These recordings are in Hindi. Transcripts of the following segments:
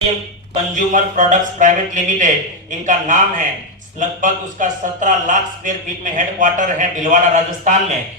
कंज्यूमर प्रोडक्ट्स प्राइवेट लिमिटेड इनका नाम है। लगभग उसका 17 लाख स्क्वायर फीट में हेडक्वार्टर है भिलवाड़ा राजस्थान में।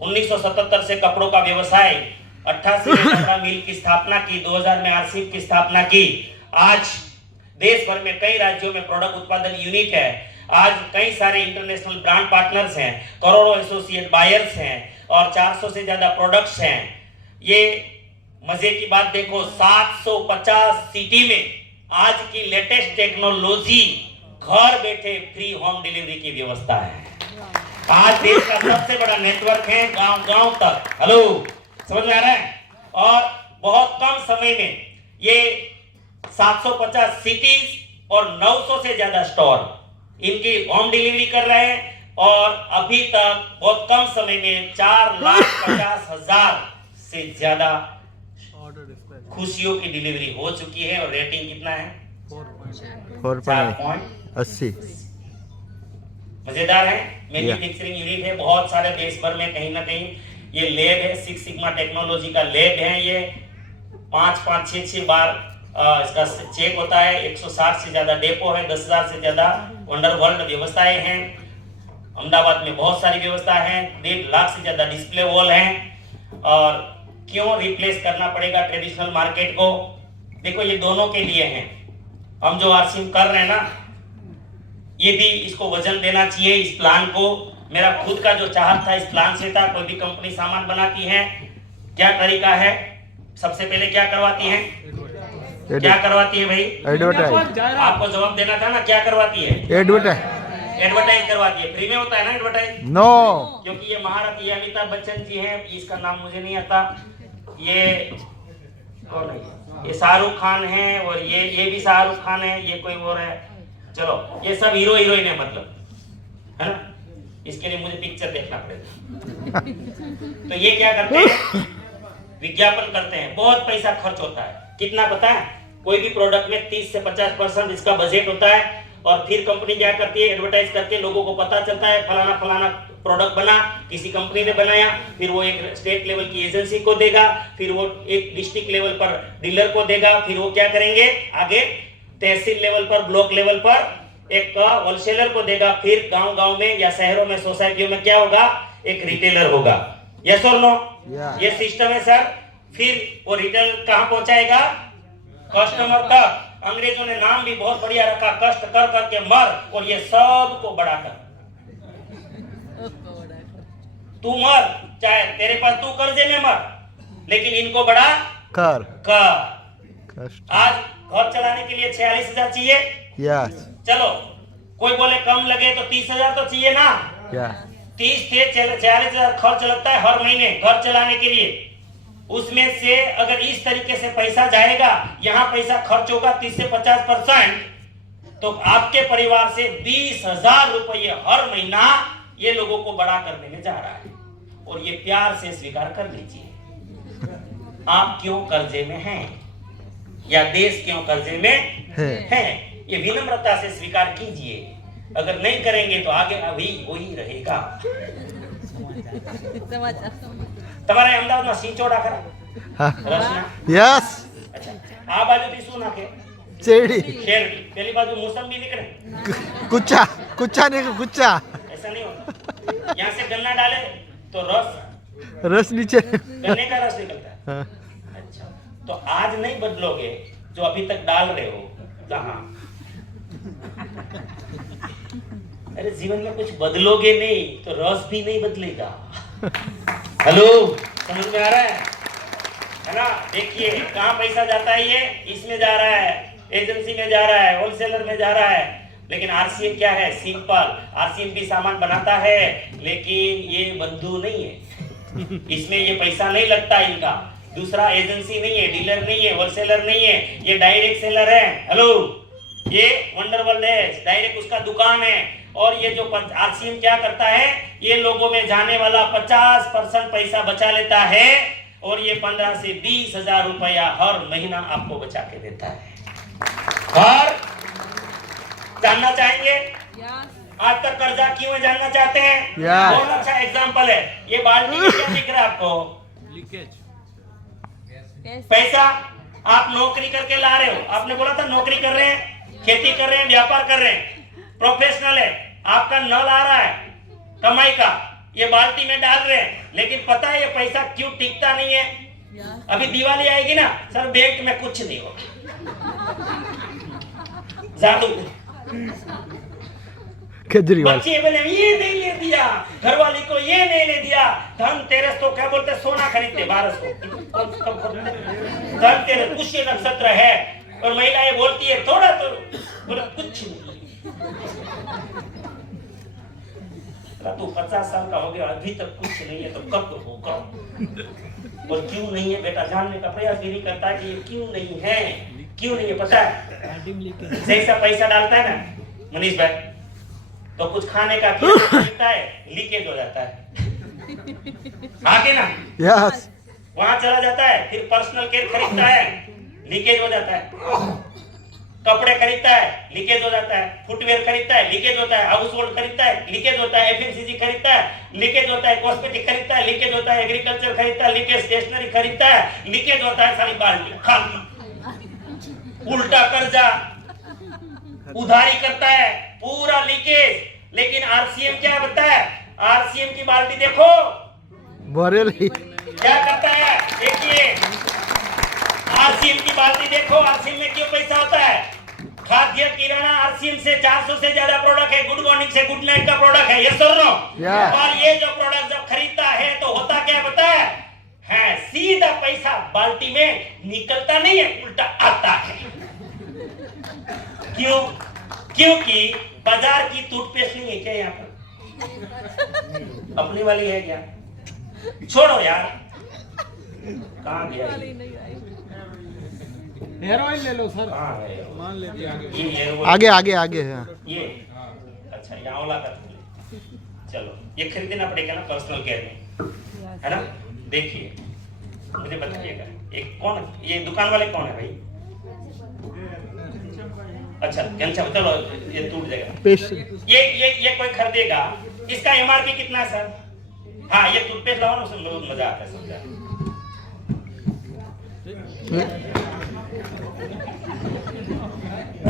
1977 से कपड़ों का व्यवसाय, 88 में कपड़ा मिल की स्थापना की, 2000 में आरसीएफ की स्थापना की। आज देश भर में कई राज्यों में प्रोडक्ट उत्पादन यूनिट है। आज कई सारे इंटरनेशनल ब्रांड पार्टनर्स हैं, करोड़ों एसोसिएट बायर्स हैं और 400 से ज्यादा प्रोडक्ट्स हैं। ये मजे की बात देखो, 750 सिटी में आज की लेटेस्ट टेक्नोलॉजी घर बैठे फ्री होम डिलीवरी की व्यवस्था है। आज देश का सबसे बड़ा नेटवर्क है, गांव गांव तक। हेलो, समझ में आ रहा है? और बहुत कम समय में ये 750 सिटीज और 900 से ज्यादा स्टोर इनकी होम डिलीवरी कर रहे हैं और अभी तक बहुत कम समय में 4,50,000 से ज्यादा खुशियों की डिलीवरी हो चुकी है। और रेटिंग कितना है? 4.80। मजेदार है। मैन्युफैक्चरिंग यूनिट है बहुत सारे देश भर में। कहीं ना कहीं ये लैब है, 6 सिग्मा टेक्नोलॉजी का लैब है। ये 5-5, 6-6 बार इसका चेक होता है। 160 से ज्यादा डेपो है, 10,000 से ज्यादा वंडर वर्ल्ड व्यवस्थाएं हैं। अहमदाबाद में बहुत सारी व्यवस्था है, 1.5 लाख से ज्यादा डिस्प्ले वॉल है। और क्यों रिप्लेस करना पड़ेगा ट्रेडिशनल मार्केट को? देखो, ये दोनों के लिए है। हम जो आरसीएम कर रहे हैं ना, ये भी इसको वजन देना चाहिए इस प्लान को। मेरा खुद का जो चाहत था इस प्लान से था। कोई भी कंपनी सामान बनाती है, क्या तरीका है? सबसे पहले क्या करवाती है? क्या करवाती है भाई? एडवर्टाइज। आपको जवाब देना था ना, क्या करवाती है? एडवर्टाइज करवाती है। फ्री में होता है ना एडवर्टाइज? नो। क्योंकि ये महारथी अमिताभ बच्चन जी हैं, इसका नाम मुझे नहीं आता। ये कौन है? ये शाहरुख खान है और ये भी शाहरुख खान है। ये कोई और है, चलो ये सब हीरो हीरोइन है, मतलब, है ना? इसके लिए मुझे पिक्चर देखना पड़ेगा। तो ये क्या करते हैं? विज्ञापन करते हैं। बहुत पैसा खर्च होता है। कितना पता है? कोई भी प्रोडक्ट में 30 से 50% इसका बजट होता है। और फिर कंपनी क्या करती है? एडवर्टाइज करके लोगों को पता चलता है फलाना फलाना प्रोडक्ट बना, किसी कंपनी ने बनाया। फिर वो एक स्टेट लेवल की एजेंसी को देगा, फिर वो एक डिस्ट्रिक्ट लेवल पर डीलर को देगा। फिर वो क्या करेंगे? आगे तहसील लेवल पर, ब्लॉक लेवल पर एक होलसेलर को देगा। फिर गांव गांव में या शहरों में, सोसाइटियों में क्या होगा? एक रिटेलर होगा। यस और नो? ये सिस्टम है सर। फिर वो रिटेल कहां पहुंचाएगा? कस्टमर तक। अंग्रेजों ने नाम भी बहुत बढ़िया रखा, कष्ट कर करके मर। और ये सब को बड़ा कर, तू मर, चाहे तेरे पास तू कर्जे में मर, लेकिन इनको बड़ा कर। आज घर चलाने के लिए 46,000 चाहिए। यस। चलो, कोई बोले कम लगे तो 30,000 तो चाहिए ना। 30 से 46,000 खर्च लगता है हर महीने घर चलाने के लिए। उसमें से अगर इस तरीके से पैसा जाएगा, यहाँ पैसा खर्च होगा 30 से 50%, तो आपके परिवार से 20,000 रुपये हर महीना ये लोगों को बड़ा करने में जा रहा है। और ये प्यार से स्वीकार कर लीजिए, आप क्यों कर्जे में हैं या देश क्यों कर्जे में है। ये विनम्रता से स्वीकार कीजिए। अगर नहीं करेंगे तो आगे अभी वही रहेगा। તમારે અમદાવાદમાં સિંચોડા ખરા? રસના? यस। અચ્છા, આ બાજુથી શું નાખે? શેરડી। શેરડી। પેલી બાજુ મોસંબી નીકળે? कुच्चा। कुच्चा नहीं, कुच्चा। ऐसा नहीं होता। यहाँ से गन्ना डाले तो रस नीचे। गन्ने का रस निकलता है। अच्छा, तो आज नहीं बदलोगे जो अभी तक डाल रहे हो जहाँ, अरे जीवन में कुछ बदलोगे नहीं तो रस भी नहीं बदलेगा। हेलो, समझ में आ रहा है ना? देखिए कहाँ पैसा जाता है। ये इसमें जा रहा है, एजेंसी में जा रहा है, होलसेलर में जा रहा है। लेकिन आरसीएम क्या है? सिंपल। आरसीएम भी सामान बनाता है, लेकिन ये बंधु नहीं है। इसमें ये पैसा नहीं लगता इनका। दूसरा एजेंसी नहीं है, डीलर नहीं है, होलसेलर नहीं है, ये डायरेक्ट सेलर है। हेलो, ये वंडर वर्ल्ड है, डायरेक्ट उसका दुकान है। और ये जो आरसीएम क्या करता है? ये लोगों में जाने वाला 50% पैसा बचा लेता है और ये 15 से 20,000 रुपया हर महीना आपको बचा के देता है। और जानना चाहेंगे आज तक कर्जा क्यों है? जानना चाहते हैं? बहुत अच्छा एग्जाम्पल है। ये बाल्टी में क्या दिख रहा है आपको? लीकेज पैसा। आप नौकरी करके ला रहे हो, आपने बोला था नौकरी कर रहे हैं, खेती कर रहे हैं, व्यापार कर रहे हैं, प्रोफेशनल है, आपका नल आ रहा है कमाई का, ये बाल्टी में डाल रहे हैं, लेकिन पता है ये पैसा क्यों टिकता नहीं है? अभी दिवाली आएगी ना सर, बैंक में कुछ नहीं होगा, जादू। केजरीवाल बच्चे बोले ये नहीं ले दिया, घरवाली को ये नहीं ले दिया, धनतेरस तो क्या बोलते सोना खरीदते 1200, धनतेरस पुष्य नक्षत्र है और महिलाएं बोलती है थोड़ा तो, बोले कुछ नहीं। तू 50 साल का हो गया अभी तक कुछ नहीं है तो कब होगा? और क्यों नहीं है बेटा, जानने का प्रयास भी नहीं करता कि ये क्यों नहीं है, क्यों नहीं है पता है? जैसा पैसा डालता है ना मनीष भाई, तो कुछ खाने का खरीदता है, लीकेज हो जाता है, आगे ना यस वहां चला जाता है, फिर पर्सनल केयर खरीदता है, लीकेज हो जाता है, कपड़े खरीदता है, लीकेज हो जाता है, फुटवेयर खरीदता है, लीकेज होता है, हाउस होल्ड खरीदता है, लीकेज होता है, एफएमसीजी खरीदता है, लीकेज होता है, कॉस्मेटिक खरीदता है, लीकेज होता है, एग्रीकल्चर खरीदता है, लीकेज स्टेशनरी खरीदता है, लीकेज होता है, सारी बाल्टी खाली, उल्टा कर्जा उधारी करता है, पूरा लीकेज। लेकिन आरसीएम क्या बताता है? आरसीएम की बाल्टी देखो बरेली क्या करता है, देखिए आरसीएम की बाल्टी देखो, आरसीएम में क्यों पैसा होता है? खाद्य किराना आरसीएम से 400 से ज्यादा प्रोडक्ट है, गुड मॉर्निंग से गुड नाइट का प्रोडक्ट है, यस और नो? और ये जो प्रोडक्ट जब खरीदता है तो होता क्या पता है, सीधा पैसा बाल्टी में निकलता नहीं है, उल्टा आता है। क्यों? क्योंकि बाजार की टूथपेस्ट नहीं है क्या यहाँ पर? अपनी वाली है क्या? छोड़ो यार, कहाँ गया हेयर ऑयल ले लो सर, कहाँ है मान लेते हैं आगे। ये आगे आगे आगे है ये अच्छा ये आंवला का तेल। चलो ये खरीदना पड़ेगा ना पर्सनल केयर में, है ना? देखिए मुझे बताइएगा एक कौन, ये दुकान वाले कौन है भाई? अच्छा चलो ये टूट जाएगा, पेस्ट ये कोई खरीदेगा, इसका एमआरपी कितना है सर? हाँ ये टूथपेस्ट लाओ ना, उसमें बहुत मजा आता है समझा।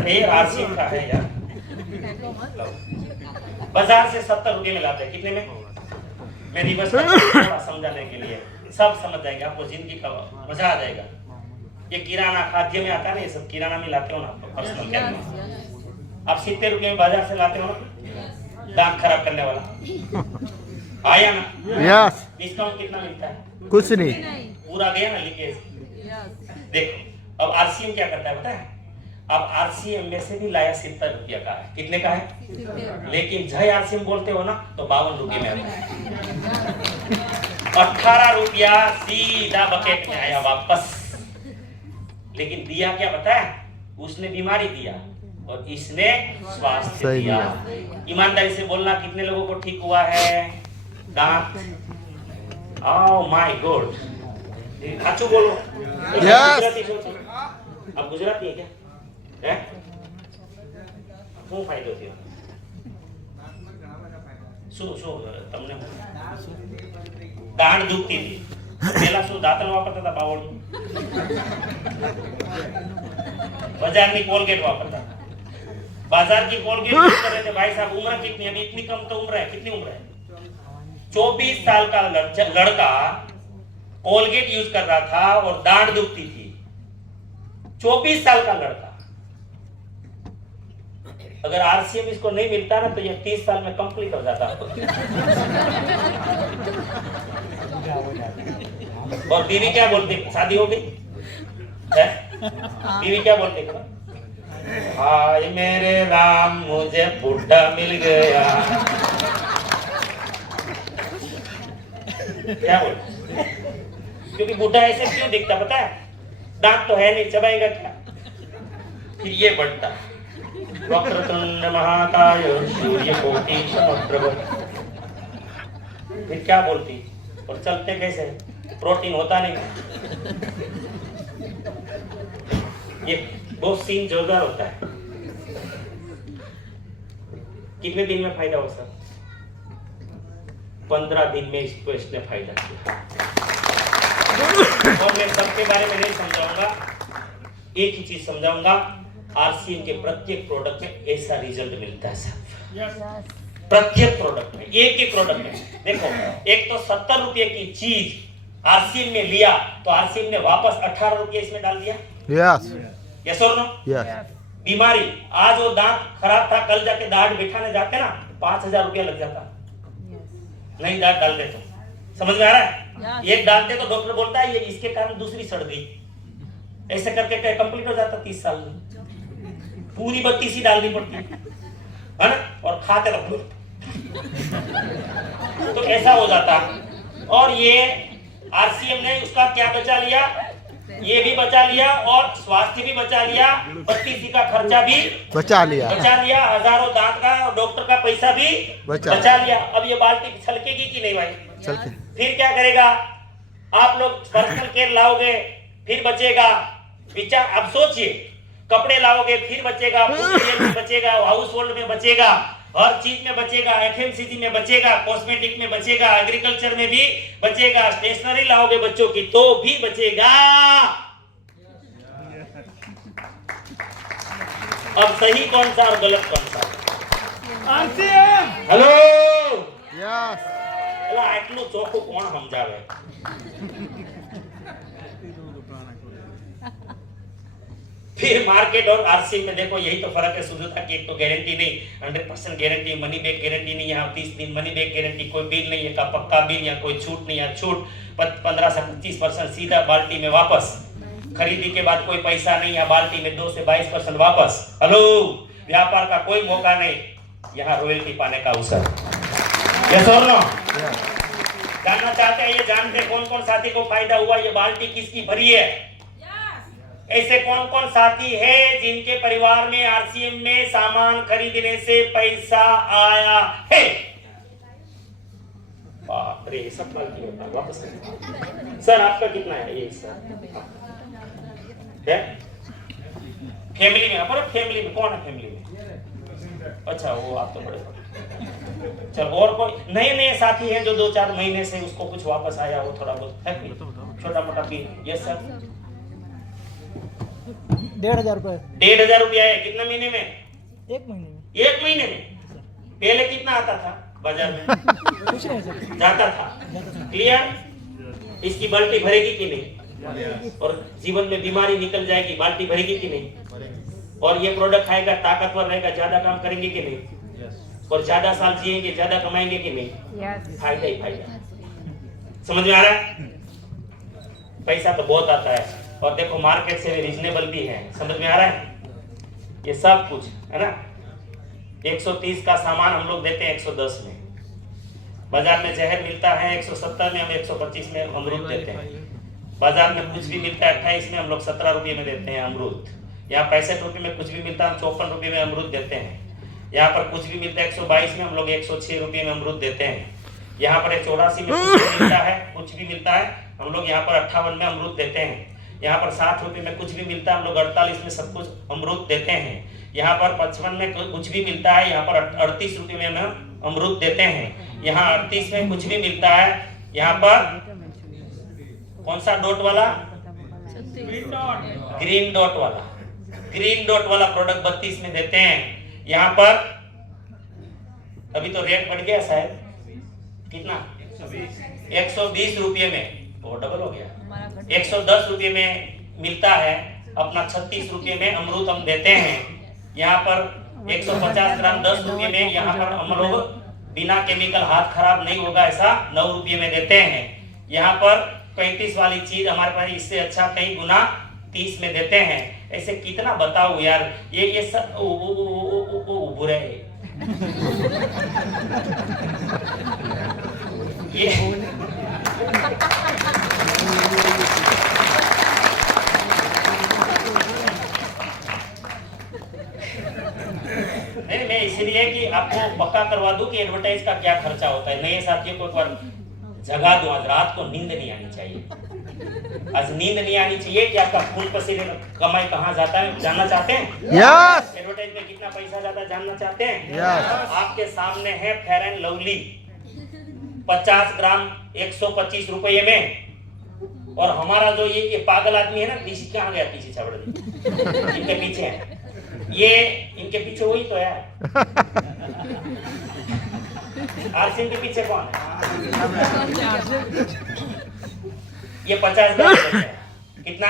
अरे आरसीएम का है यार, बाजार से 70 रुपए में लाते हैं, कितने में? मैं रिवर्स थोड़ा समझाने के लिए, सब समझ जाएंगे, आपको जिंदगी का मजा आ जाएगा। ये किराना खाद्य में आता है ना, ये सब किराना में लाते हो ना पर्सनल केयर में, आप 70 रुपए में बाजार से लाते हो ना, दांत खराब करने वाला आया ना? यस डिस्काउंट कितना मिलता है? कुछ नहीं पूरा गया ना लीकेज। देखो अब आरसीएम क्या करता है पता है? अब आरसीएम में से भी लाया 70 रुपया का है, कितने का है? लेकिन जय आरसीएम बोलते हो ना तो 52 रुपये में आता है, 18 रुपया सीधा बकेट में आया वापस। लेकिन दिया क्या पता है? उसने बीमारी दिया और इसने स्वास्थ्य दिया। ईमानदारी से बोलना, कितने लोगों को ठीक हुआ है दांत? ओह माय गॉड, अच्छू बोलो। अब गुजराती है क्या? है શું ફાયદો થયો? શું તમને દાંત દુખતી હતી, પેલા શું દાંતણ વાપરતા હતા? બાવળી बाजार की कोलगेट वापरता, बाजार की कोलगेट यूज कर रहे थे भाई साहब। उम्र कितनी? अभी इतनी कम तो उम्र है, कितनी उम्र है? 24 साल का लड़का कोलगेट यूज कर रहा था और दांत दुखती थी। 24 साल का लड़का। अगर आरसीएम इसको नहीं मिलता ना तो ये 30 साल में कंप्लीट हो जाता। और बीवी क्या बोलती? शादी हो गई है? बीवी क्या बोलती? हाय मेरे राम मुझे बुढ़ा मिल गया। क्या बोलते? क्योंकि बुढ़ा ऐसे क्यों दिखता पता है? दांत तो है नहीं, चबाएगा क्या? फिर ये बढ़ता, वक्रतुंड महाकाय सूर्यकोटि समप्रभ। फिर क्या बोलती? और चलते कैसे? प्रोटीन होता नहीं। ये बहुत सीन जोरदार होता है। कितने दिन में फायदा हो सर? 15 दिन में इसको इसने फायदा किया। और मैं सबके बारे में नहीं समझाऊंगा, एक ही चीज समझाऊंगा, आरसीएम के प्रत्येक प्रोडक्ट में ऐसा रिजल्ट मिलता है साहब, प्रत्येक प्रोडक्ट में, एक एक प्रोडक्ट में। देखो, एक तो 70 रुपए की चीज आरसीएम में लिया तो आरसीएम ने वापस 18 रुपए इसमें डाल दिया। यस यस और नो? यस बीमारी, आज वो दांत खराब था, कल जाके दांत बिठाने जाते ना 5000 रुपया लग जाता, नहीं दांत डालते तो। समझ में आ रहा है? एक डालते तो डॉक्टर बोलता है ये इसके कारण दूसरी सड़ गई, ऐसे करके कंप्लीट हो जाता 30 साल में। पूरी 32 ही डालनी पड़ती है ना, और खाते रहो तो ऐसा हो जाता। और ये आरसीएम ने उसका क्या बचा लिया, ये भी बचा लिया और स्वास्थ्य भी बचा लिया, 32 का खर्चा भी बचा लिया, हजारों दांत का और डॉक्टर का पैसा भी बचा लिया। अब ये बाल्टी छलकेगी कि नहीं भाई? चलते फिर क्या करेगा? आप लोग पर्सनल केयर लाओगे फिर बचेगा, विचार अब सोचिए, कपड़े लाओगे फिर बचेगा, फुटवेयर में बचेगा, हाउस होल्ड में बचेगा, हर चीज में बचेगा, एफएमसीजी में बचेगा, कॉस्मेटिक में बचेगा, एग्रीकल्चर में भी बचेगा, स्टेशनरी लाओगे बच्चों की तो भी बचेगा। अब सही कौन सा और गलत कौन सा? आरसीएम। हेलो यस एला आटલું ચોખ્ખું કોણ સમજાવે? फिर मार्केट और आरसीएम में देखो यही तो फर्क है सुजाता की, एक तो गारंटी नहीं, 100% गारंटी, मनी बैक गारंटी नहीं, यहाँ 30 दिन मनी बैक गारंटी, कोई बिल नहीं है का पक्का बिल, या कोई छूट नहीं, या छूट 15 से 25% सीधा बाल्टी में वापस, खरीदी के बाद कोई पैसा नहीं, या बाल्टी में 2 से 22% वापस। हेलो, व्यापार का कोई मौका नहीं, यहाँ रॉयल्टी पाने का अवसर। यस और नो? जानना चाहते हैं, ये जानते कौन कौन साथी को फायदा हुआ, ये बाल्टी किसकी भरी है? ऐसे कौन कौन साथी है जिनके परिवार में आरसीएम में सामान खरीदने से पैसा आया है? बाप रे, सब बाल्टी होता है, वापस करें। सर आपका कितना है? ये सर है फैमिली में, पर फैमिली में कौन है? फैमिली में अच्छा, वो आप तो बड़े। चल, और कोई नए नए साथी हैं जो 2-4 महीने से उसको कुछ वापस आया हो, थोड़ा बहुत है, छोटा मोटा भी? Yes sir. 1,500 रुपए। 1,500 रुपया है, कितने महीने में? 1 महीने में। 1 महीने में? पहले कितना आता था बाजार में? कुछ नहीं सर, जाता था। क्लियर? इसकी बाल्टी भरेगी कि नहीं? और जीवन में बीमारी निकल जाएगी, बाल्टी भरेगी कि नहीं? और ये प्रोडक्ट खाएगा, ताकतवर रहेगा, ज्यादा काम करेंगे कि नहीं? और ज्यादा साल जिएंगे, ज्यादा कमाएंगे कि नहीं? फायदा ही फायदा। समझ में आ रहा है? पैसा तो बहुत आता है, और देखो मार्केट से रीजनेबल भी है। समझ में आ रहा है? ये सब कुछ है ना। 130 का सामान हम लोग देते हैं 110 में, बाजार में जहर मिलता है 170 में, हम 125 में अमरूद देते हैं। बाजार में कुछ भी मिलता है 28 में, हम लोग 17 रुपये में देते हैं अमरूद। यहाँ 65 रुपये में कुछ भी मिलता है, हम 54 रुपये में अमरूद देते हैं। यहाँ पर कुछ भी मिलता है 122 में, हम लोग 106 रुपये में अमरूद देते हैं। यहाँ पर 84 में कुछ भी मिलता है, कुछ भी मिलता है, हम लोग यहाँ पर 58 में अमरूद देते हैं। यहाँ पर 60 रुपये में कुछ भी मिलता है, हम लोग 48 में सब कुछ अमरूद देते हैं। यहाँ पर 55 में कुछ भी मिलता है, यहाँ पर 38 रुपये में हम अमरूद देते हैं। यहाँ 38 में कुछ भी मिलता है, यहाँ पर कौन सा डॉट वाला? ग्रीन डॉट वाला, ग्रीन डॉट वाला प्रोडक्ट 32 में देते हैं। यहाँ पर अभी तो रेट बढ़ गया शायद, कितना? 120 रुपये में, वो डबल हो गया। 110 रुपये में मिलता है अपना, 36 रुपये में अमरूद हम देते हैं। यहाँ पर 150 ग्राम 10 रुपये में, यहाँ पर हम लोग बिना केमिकल, हाथ खराब नहीं होगा ऐसा 9 रुपये में देते हैं। यहाँ पर 35 वाली चीज हमारे पास इससे अच्छा कई गुना 30 में देते हैं। ऐसे कितना बताऊं यार, ये सब बुरे ये नहीं, मैं इसलिए कि आपको पक्का करवा दूं कि एडवर्टाइज का क्या खर्चा होता है। नए साथियों को एक बार जगा दूं, आज रात को नींद नहीं आनी चाहिए। आज नींद नहीं आनी चाहिए कि आपका खून पसीने कमाई कहाँ जाता है, जानना चाहते हैं? यस एडवर्टाइज में कितना पैसा जाता है जानना चाहते हैं? यस आपके सामने है फेयर एंड लवली, 50 ग्राम 125 रुपये में, और हमारा जो ये पागल आदमी है ना, पीछे कहाँ गया, पीछे छाबड़ इनके पीछे है, ये इनके पीछे वही तो है। आरसीएम के पीछे कौन है? ये 50,000 है। कितना?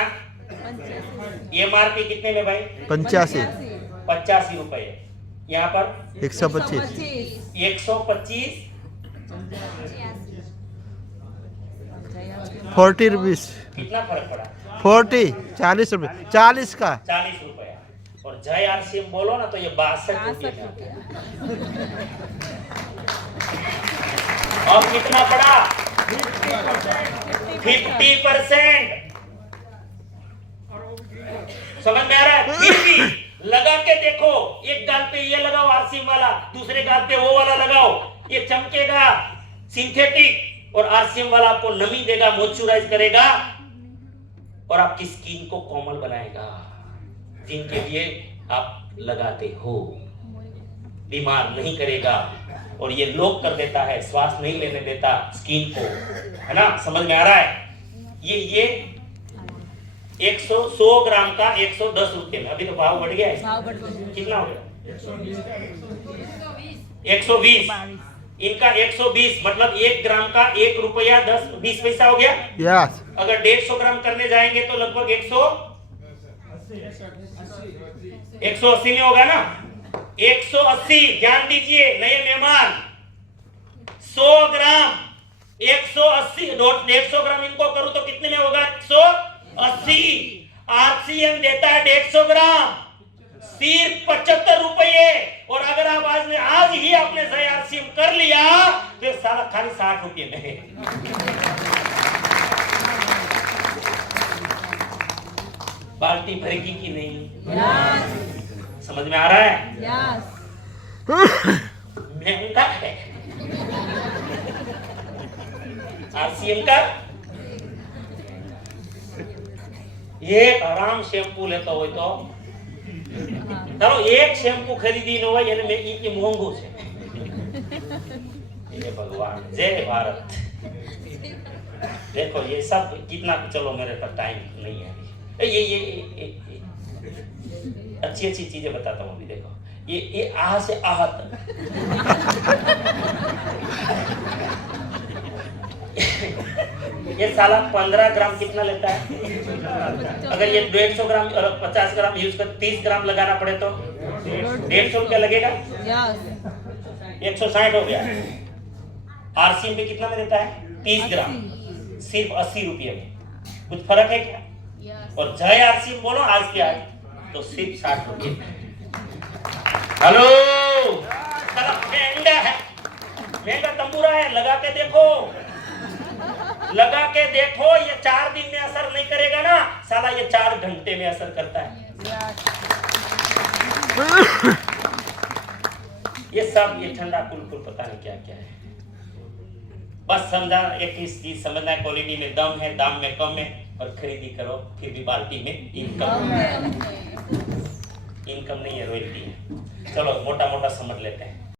ये MRP कितने में भाई? 85 85 रुपए। यहाँ पर 125 125 40 रुपीस कितना फर्क पड़ा? 40 रुपए 40 का 40 रुपया। और जय आरसीएम बोलो ना तो ये 62 रुपये में आता है। और कितना पड़ा? 50%। समझ में आ रहा है? फिर भी लगा के देखो, एक गाल पे ये लगाओ आरसीएम वाला, दूसरे गाल पे वो वाला लगाओ, ये चमकेगा सिंथेटिक, और आरसीएम वाला आपको नमी देगा, मॉइस्चराइज करेगा और आपकी स्किन को कोमल बनाएगा, जिनके लिए आप लगाते हो। बीमार नहीं करेगा और ये लॉक कर देता है, श्वास नहीं लेने देता स्किन को, है ना? समझ में आ रहा है? ये 100 ग्राम का 110 रुपये में, अभी तो भाव बढ़ गया है। कितना हो गया? 120। इनका 120, मतलब 1 ग्राम का 1 रुपया 20 पैसा हो गया। यस अगर 150 ग्राम करने जाएंगे तो लगभग 180 में होगा ना? 180। ध्यान दीजिए नए मेहमान, 100 ग्राम 180, 150 ग्राम इनको करूं तो कितने में होगा? 180। आरसीएम देता है 150 ग्राम सिर्फ 75 रुपये। और अगर आप आज ही आपने सही आरसीएम कर लिया तो सारा खाली 60 रुपये में। बाल्टी भरेगी कि नहीं? समझ में आ रहा है? महंगा है आरसीएम का। एक आराम शैम्पू लेता हो तो चलो एक शैम्पू खरीदी न हो यानी मैं ये महंगो है। ये भगवान, जय भारत। देखो ये सब कितना, चलो मेरे पास टाइम नहीं है। ये अच्छी चीजें बताता हूँ अभी। देखो ये आह से आहत ये साला 15 ग्राम कितना लेता है? अगर ये 150 ग्राम और 50 ग्राम यूज कर 30 ग्राम लगाना पड़े तो 150 रुपया लगेगा। 160 हो गया। आरसीएम पे कितना में देता है? 30 ग्राम सिर्फ 80 रुपये में। कुछ फर्क है क्या? और जय आरसीएम बोलो आज के आज तो सिर्फ 60 रुपये। हेलो, महंगा है, महंगा तंबूरा है। लगा के देखो, लगा के देखो। ये 4 दिन में असर नहीं करेगा ना साला, ये 4 घंटे में असर करता है। ये सब ये ठंडा कुल पता नहीं क्या क्या है। बस समझा, एक ही चीज समझना है, क्वालिटी में दम है, दाम में कम है, और खरीदी करो फिर भी बाल्टी में इनकम नहीं है, रॉयल्टी है। चलो मोटा मोटा समझ लेते हैं।